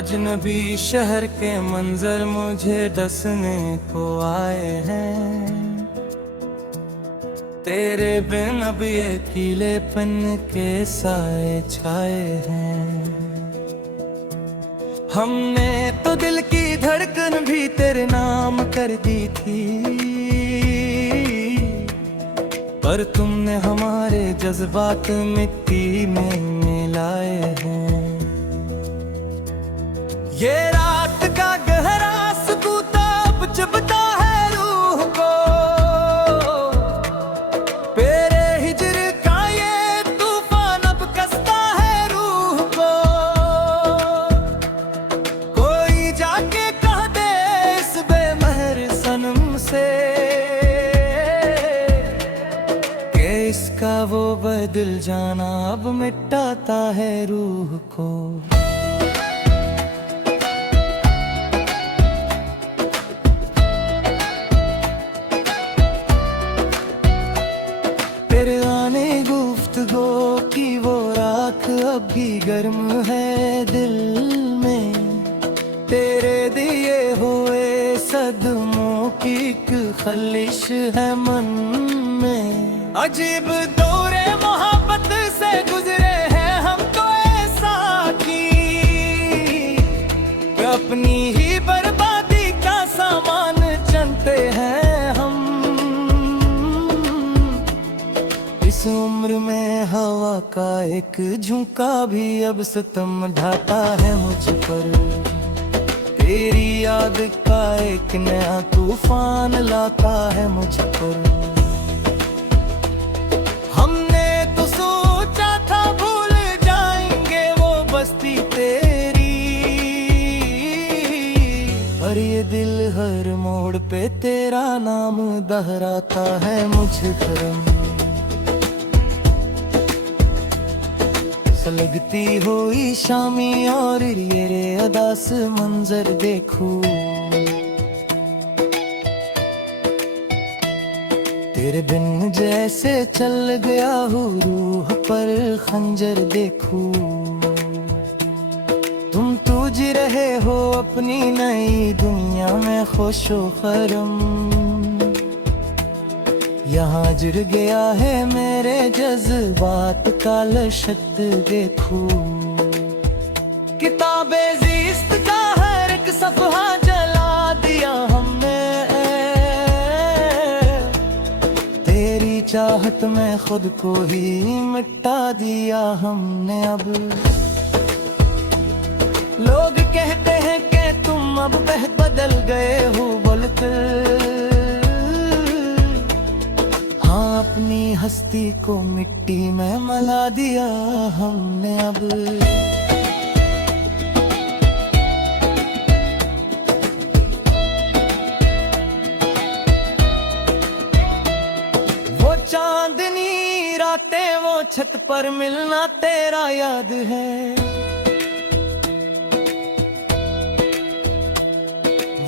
अजनबी शहर के मंजर मुझे डसने को आए हैं। तेरे बिन अब ये अकेलेपन के साए छाए हैं। हमने तो दिल की धड़कन भी तेरे नाम कर दी थी, पर तुमने हमारे जज्बात मिट्टी में मिलाए हैं। ये रात का गहरा सुकून अब चुभता है रूह को, तेरे हिज्र का ये तूफान अब कसता है रूह को। कोई जाके कह दे इस बेमहर सनम से कि इसका वो बदल जाना अब मिटाता है रूह को। तेरे आने गुफ्तगू की वो राख अब भी गर्म है दिल में। तेरे दिए हुए सदमों की एक खलिश है मन में। अजीब दौरे मोहब्बत से गुजरे हैं हम तो ऐसा की, अपनी ही बर्बादी का सामान चलते हैं हम। इस उम्र में हवा का एक झोंका भी अब सितम ढाता है मुझ पर। तेरी याद का एक नया तूफान लाता है मुझ पर। हमने तो सोचा था भूल जाएंगे वो बस्ती तेरी, पर ये दिल हर मोड़ पे तेरा नाम दोहराता है मुझ करम। लगती हुई शामी और ये रे अदास मंजर देखूं, तेरे बिन जैसे चल गया हूँ रूह पर खंजर देखूं। तुम तुझ रहे हो अपनी नई दुनिया में खुशो खरम। यहाँ जुड़ गया है मेरे जज्बात का लशत देखूं। किताबे ज़िस्त का हर एक सफ़हा जला दिया हमने, तेरी चाहत में खुद को ही मिटा दिया हमने। अब लोग कहते हैं कि तुम अब बदल गए हो बोलकर, हाँ अपनी हस्ती को मिट्टी में मिला दिया हमने। अब वो चांदनी रातें वो छत पर मिलना तेरा याद है।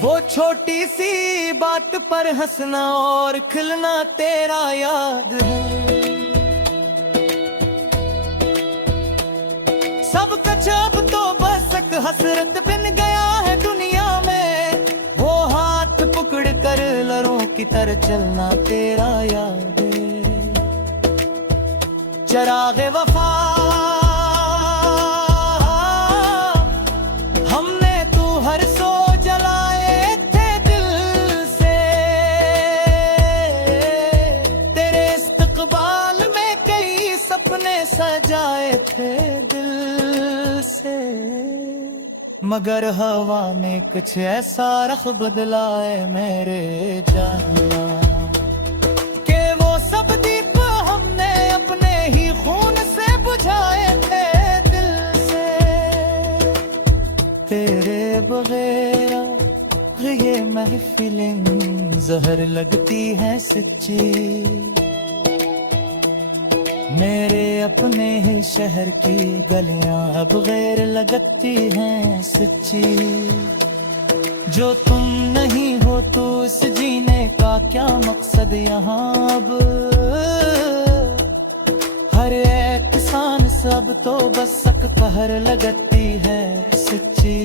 वो छोटी सी बात पर हंसना और खिलना तेरा याद है। सब कुछ अब तो बस एक हसरत बन गया है दुनिया में। वो हाथ पकड़ कर लरों की तरह चलना तेरा याद है। चरागे वफा हमने तू हर सो जलाए थे दिल से। तेरे इस्तकबाल में कई सपने सजाए थे दिल से, मगर हवा में कुछ ऐसा रख बदला है मेरे जाना कि वो सब दीप हमने अपने ही खून से बुझाए थे दिल से। तेरे बगैर ये महफिलें जहर लगती है सच्ची। मेरे अपने ही शहर की गलियां अब गैर लगती हैं सच्ची। जो तुम नहीं हो तो इस जीने का क्या मकसद यहाँ अब। हर एक इंसान सब तो बस कहर लगती है। सच्ची।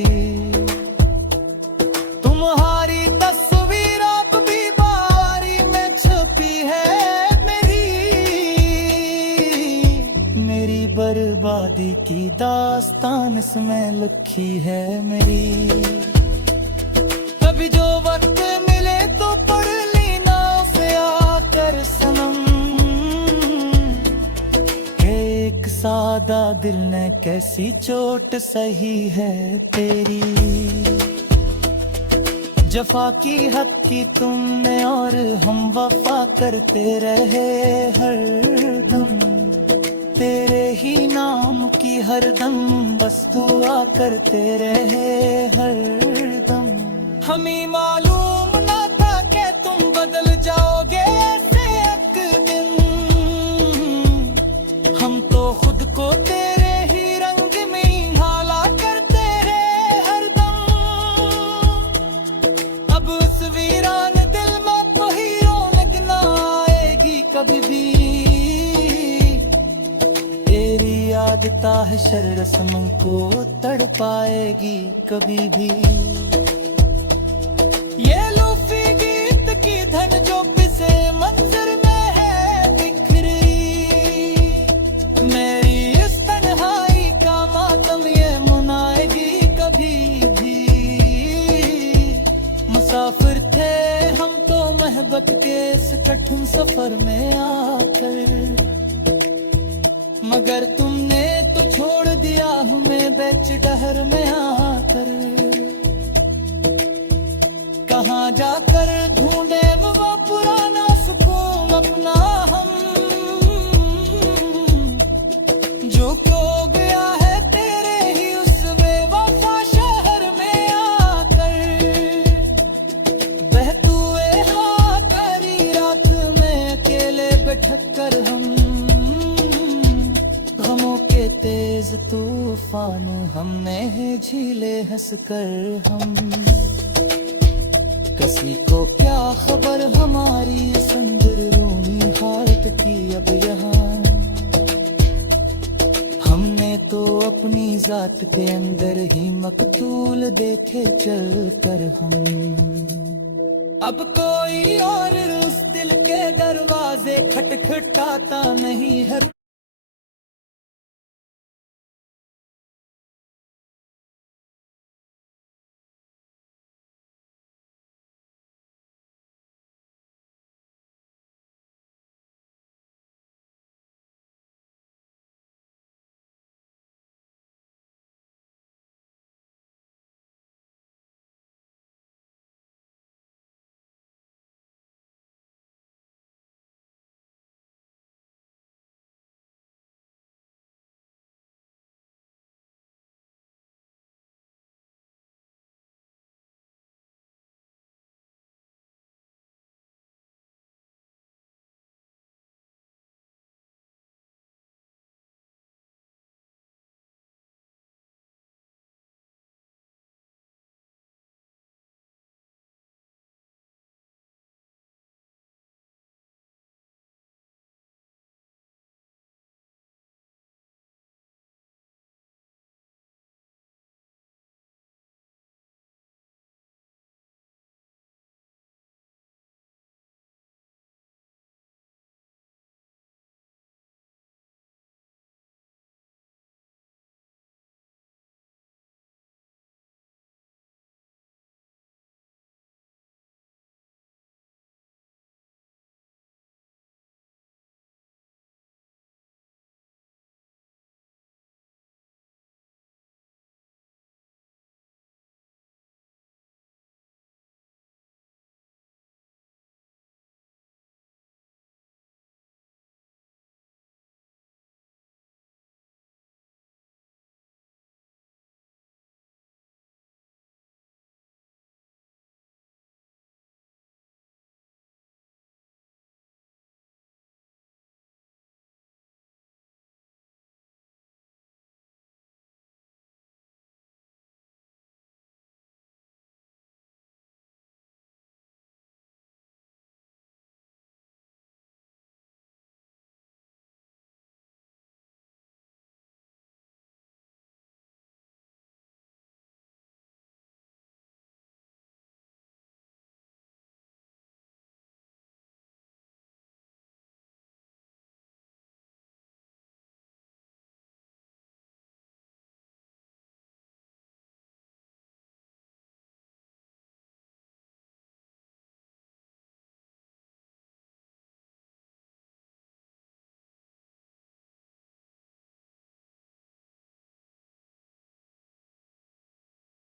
तुम्हारी तस्वीर अब भी बारी में छपी है मेरी बर्बादी की दास्तान इसमें लिखी है मेरी। कभी जो वक्त मिले तो पढ़ लेना से आकर सनम, एक सादा दिल ने कैसी चोट सही है तेरी। जफा की हद की तुमने और हम वफा करते रहे हर दम, तेरे ही नाम की हरदम बस दुआ करते रहे हर दम। हमें मालूम ना था कि तुम बदल जाओगे ऐसे एक दिन, हम तो खुद को तेरे ही रंग में ढाला करते रहे हरदम। अब उस वीरान दिल में कोई रौनक ना आएगी कभी भी, तेरी याद ताहशर रस्म को तड़पाएगी कभी भी। ये लूफी गीत की धन जो पिसे मंजर में है बिखरी, मेरी इस तन्हाई का मातम ये मनाएगी कभी भी। मुसाफिर थे हम तो मोहब्बत के इस कठिन सफर में आकर, मगर तुमने तो छोड़ दिया हमें बेच डहर में आकर। कहाँ जाकर ढूंढे वो पुराना सुकून अपना हम, जो खो गया है तेरे ही उस बेवफा शहर में आकर। बहते हुए आखिरी रात में अकेले बैठ कर हम, गमों के तेज तूफान हमने झीले हंस कर हम। किसी को क्या खबर हमारी संदरूनी हालत की अब यहाँ, हमने तो अपनी जात के अंदर ही मकतूल देखे चल कर हम। अब कोई और उस दिल के दरवाजे खटखटाता नहीं है।